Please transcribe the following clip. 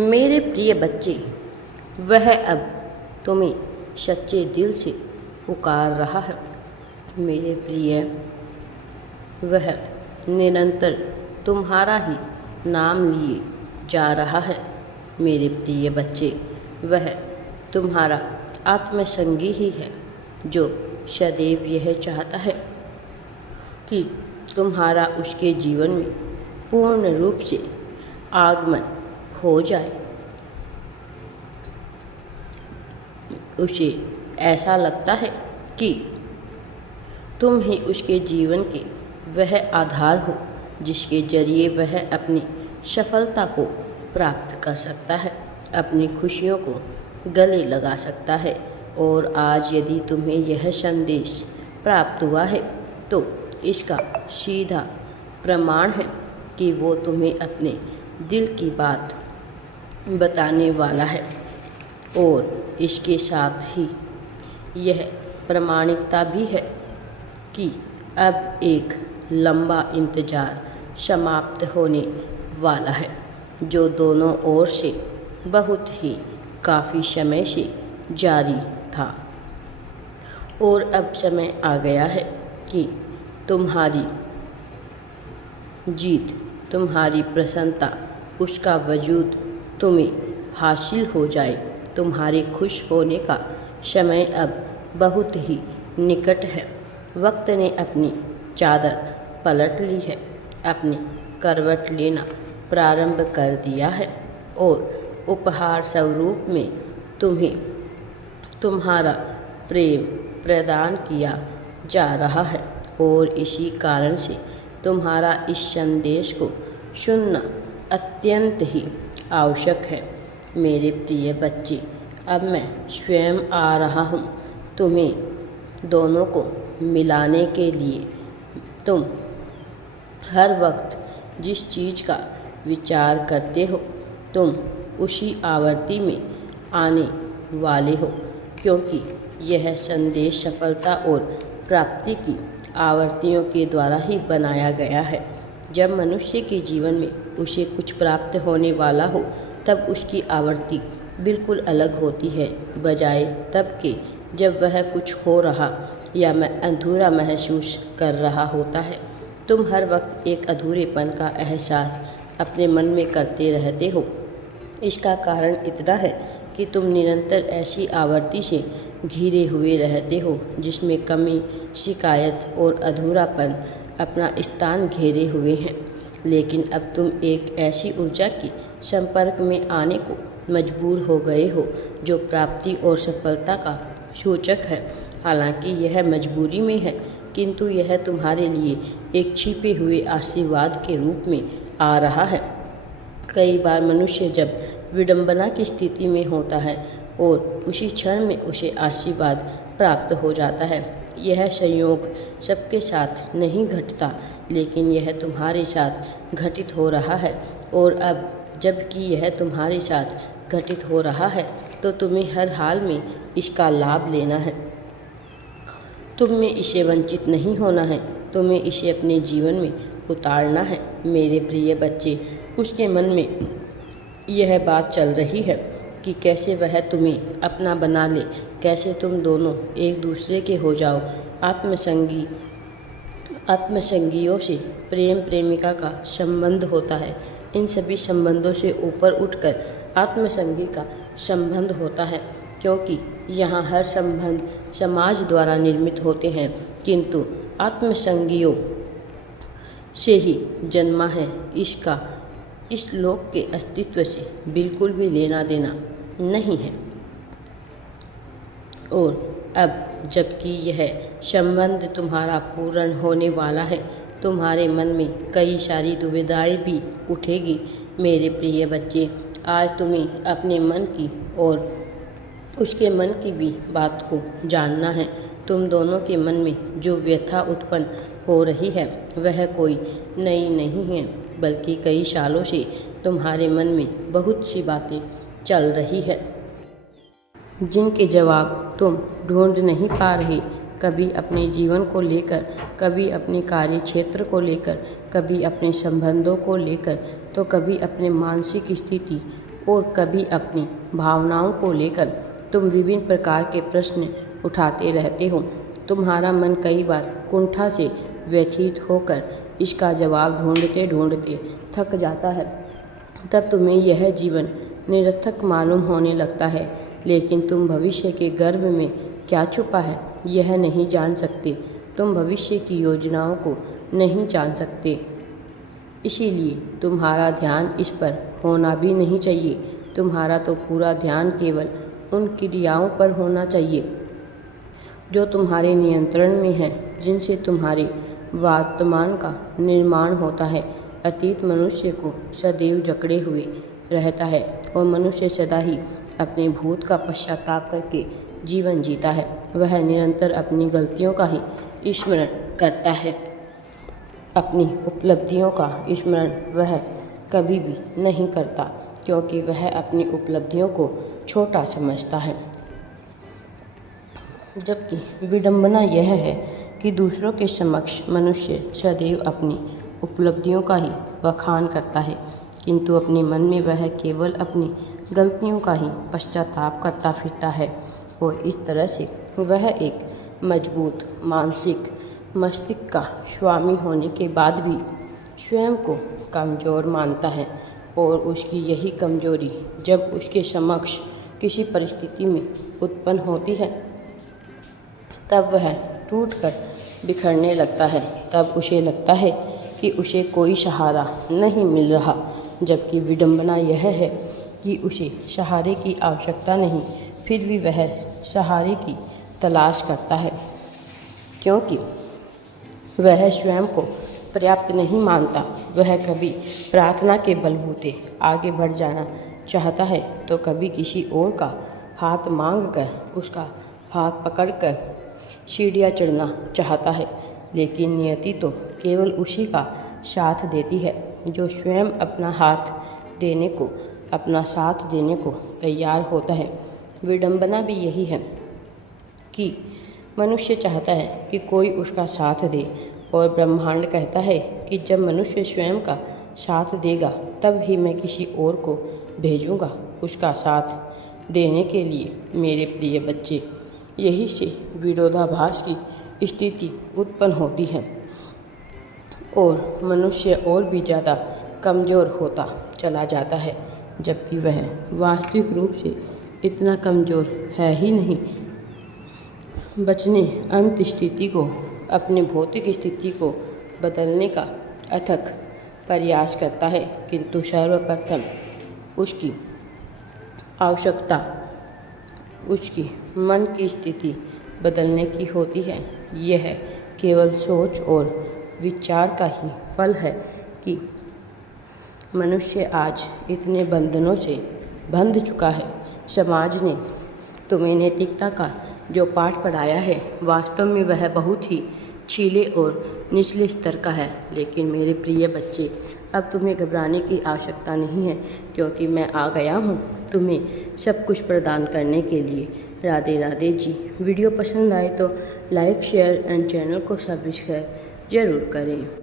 मेरे प्रिय बच्चे, वह अब तुम्हें सच्चे दिल से पुकार रहा है। मेरे प्रिय, वह निरंतर तुम्हारा ही नाम लिए जा रहा है। मेरे प्रिय बच्चे, वह तुम्हारा आत्मसंगी ही है, जो सदैव यह चाहता है कि तुम्हारा उसके जीवन में पूर्ण रूप से आगमन हो जाए। उसे ऐसा लगता है कि तुम ही उसके जीवन के वह आधार हो, जिसके जरिए वह अपनी सफलता को प्राप्त कर सकता है, अपनी खुशियों को गले लगा सकता है। और आज यदि तुम्हें यह संदेश प्राप्त हुआ है, तो इसका सीधा प्रमाण है कि वो तुम्हें अपने दिल की बात बताने वाला है। और इसके साथ ही यह प्रमाणिकता भी है कि अब एक लंबा इंतज़ार समाप्त होने वाला है, जो दोनों ओर से बहुत ही काफ़ी समय से जारी था। और अब समय आ गया है कि तुम्हारी जीत, तुम्हारी प्रसन्नता, उसका वजूद तुम्हें हासिल हो जाए। तुम्हारे खुश होने का समय अब बहुत ही निकट है। वक्त ने अपनी चादर पलट ली है, अपनी करवट लेना प्रारंभ कर दिया है और उपहार स्वरूप में तुम्हें तुम्हारा प्रेम प्रदान किया जा रहा है। और इसी कारण से तुम्हारा इस संदेश को सुनना अत्यंत ही आवश्यक है। मेरे प्रिय बच्चे, अब मैं स्वयं आ रहा हूँ तुम्हें दोनों को मिलाने के लिए। तुम हर वक्त जिस चीज़ का विचार करते हो, तुम उसी आवृत्ति में आने वाले हो, क्योंकि यह संदेश सफलता और प्राप्ति की आवृत्तियों के द्वारा ही बनाया गया है। जब मनुष्य के जीवन में उसे कुछ प्राप्त होने वाला हो, तब उसकी आवृत्ति बिल्कुल अलग होती है, बजाय तब के जब वह कुछ हो रहा या मैं अधूरा महसूस कर रहा होता है। तुम हर वक्त एक अधूरेपन का एहसास अपने मन में करते रहते हो। इसका कारण इतना है कि तुम निरंतर ऐसी आवृत्ति से घिरे हुए रहते हो जिसमें कमी, शिकायत और अधूरापन अपना स्थान घेरे हुए हैं। लेकिन अब तुम एक ऐसी ऊर्जा के संपर्क में आने को मजबूर हो गए हो जो प्राप्ति और सफलता का सूचक है। हालांकि यह मजबूरी में है, किंतु यह तुम्हारे लिए एक छिपे हुए आशीर्वाद के रूप में आ रहा है। कई बार मनुष्य जब विडंबना की स्थिति में होता है और उसी क्षण में उसे आशीर्वाद प्राप्त हो जाता है। यह संयोग सबके साथ नहीं घटता, लेकिन यह तुम्हारे साथ घटित हो रहा है। और अब जबकि यह तुम्हारे साथ घटित हो रहा है, तो तुम्हें हर हाल में इसका लाभ लेना है। तुम्हें इसे वंचित नहीं होना है, तुम्हें इसे अपने जीवन में उतारना है। मेरे प्रिय बच्चे, उसके मन में यह बात चल रही है कि कैसे वह तुम्हें अपना बना ले, कैसे तुम दोनों एक दूसरे के हो जाओ। आत्मसंगियों से प्रेम प्रेमिका का संबंध होता है। इन सभी संबंधों से ऊपर उठकर आत्मसंगी का संबंध होता है, क्योंकि यहाँ हर संबंध समाज द्वारा निर्मित होते हैं, किंतु आत्मसंगियों से ही जन्मा है। इसका इस लोक के अस्तित्व से बिल्कुल भी लेना देना नहीं है। और अब जबकि यह संबंध तुम्हारा पूर्ण होने वाला है, तुम्हारे मन में कई सारी दुविधाएं भी उठेगी। मेरे प्रिय बच्चे, आज तुम्हें अपने मन की और उसके मन की भी बात को जानना है। तुम दोनों के मन में जो व्यथा उत्पन्न हो रही है, वह कोई नई नहीं है, बल्कि कई सालों से तुम्हारे मन में बहुत सी बातें चल रही है, जिनके जवाब तुम ढूंढ नहीं पा रहे। कभी अपने जीवन को लेकर, कभी अपने कार्य क्षेत्र को लेकर, कभी अपने संबंधों को लेकर, तो कभी अपने मानसिक स्थिति और कभी अपनी भावनाओं को लेकर तुम विभिन्न प्रकार के प्रश्न उठाते रहते हो। तुम्हारा मन कई बार कुंठा से व्यथित होकर इसका जवाब ढूंढते ढूंढते थक जाता है। तब तुम्हें यह जीवन निरर्थक मालूम होने लगता है, लेकिन तुम भविष्य के गर्भ में क्या छुपा है यह नहीं जान सकते। तुम भविष्य की योजनाओं को नहीं जान सकते, इसीलिए तुम्हारा ध्यान इस पर होना भी नहीं चाहिए। तुम्हारा तो पूरा ध्यान केवल उन क्रियाओं पर होना चाहिए जो तुम्हारे नियंत्रण में हैं, जिनसे तुम्हारे वर्तमान का निर्माण होता है। अतीत मनुष्य को सदैव जकड़े हुए रहता है और मनुष्य सदा ही अपने भूत का पश्चाताप करके जीवन जीता है। वह निरंतर अपनी गलतियों का ही स्मरण करता है, अपनी उपलब्धियों का स्मरण वह कभी भी नहीं करता, क्योंकि वह अपनी उपलब्धियों को छोटा समझता है। जबकि विडंबना यह है कि दूसरों के समक्ष मनुष्य सदैव अपनी उपलब्धियों का ही बखान करता है, किंतु अपने मन में वह केवल अपनी गलतियों का ही पश्चाताप करता फिरता है और इस तरह से वह एक मजबूत मानसिक मस्तिष्क का स्वामी होने के बाद भी स्वयं को कमज़ोर मानता है। और उसकी यही कमजोरी जब उसके समक्ष किसी परिस्थिति में उत्पन्न होती है, तब वह टूटकर बिखरने लगता है। तब उसे लगता है कि उसे कोई सहारा नहीं मिल रहा, जबकि विडंबना यह है कि उसे सहारे की आवश्यकता नहीं, फिर भी वह सहारे की तलाश करता है, क्योंकि वह स्वयं को पर्याप्त नहीं मानता। वह कभी प्रार्थना के बलबूते आगे बढ़ जाना चाहता है, तो कभी किसी और का हाथ मांगकर उसका हाथ पकड़कर सीढ़ियाँ चढ़ना चाहता है। लेकिन नियति तो केवल उसी का साथ देती है जो स्वयं अपना साथ देने को तैयार होता है। विडंबना भी यही है कि मनुष्य चाहता है कि कोई उसका साथ दे, और ब्रह्मांड कहता है कि जब मनुष्य स्वयं का साथ देगा तब ही मैं किसी और को भेजूँगा उसका साथ देने के लिए। मेरे प्रिय बच्चे, यही से विरोधाभास की स्थिति उत्पन्न होती है और मनुष्य और भी ज़्यादा कमज़ोर होता चला जाता है, जबकि वह वास्तविक रूप से इतना कमज़ोर है ही नहीं। बचने अंत स्थिति को, अपनी भौतिक स्थिति को बदलने का अथक प्रयास करता है, किंतु सर्वप्रथम उसकी आवश्यकता उसकी मन की स्थिति बदलने की होती है। यह केवल सोच और विचार का ही फल है कि मनुष्य आज इतने बंधनों से बंध चुका है। समाज ने तुम्हें नैतिकता का जो पाठ पढ़ाया है, वास्तव में वह बहुत ही छीले और निचले स्तर का है। लेकिन मेरे प्रिय बच्चे, अब तुम्हें घबराने की आवश्यकता नहीं है, क्योंकि मैं आ गया हूँ तुम्हें सब कुछ प्रदान करने के लिए। राधे राधे जी। वीडियो पसंद आए तो लाइक, शेयर एंड चैनल को सब्सक्राइब ज़रूर करें।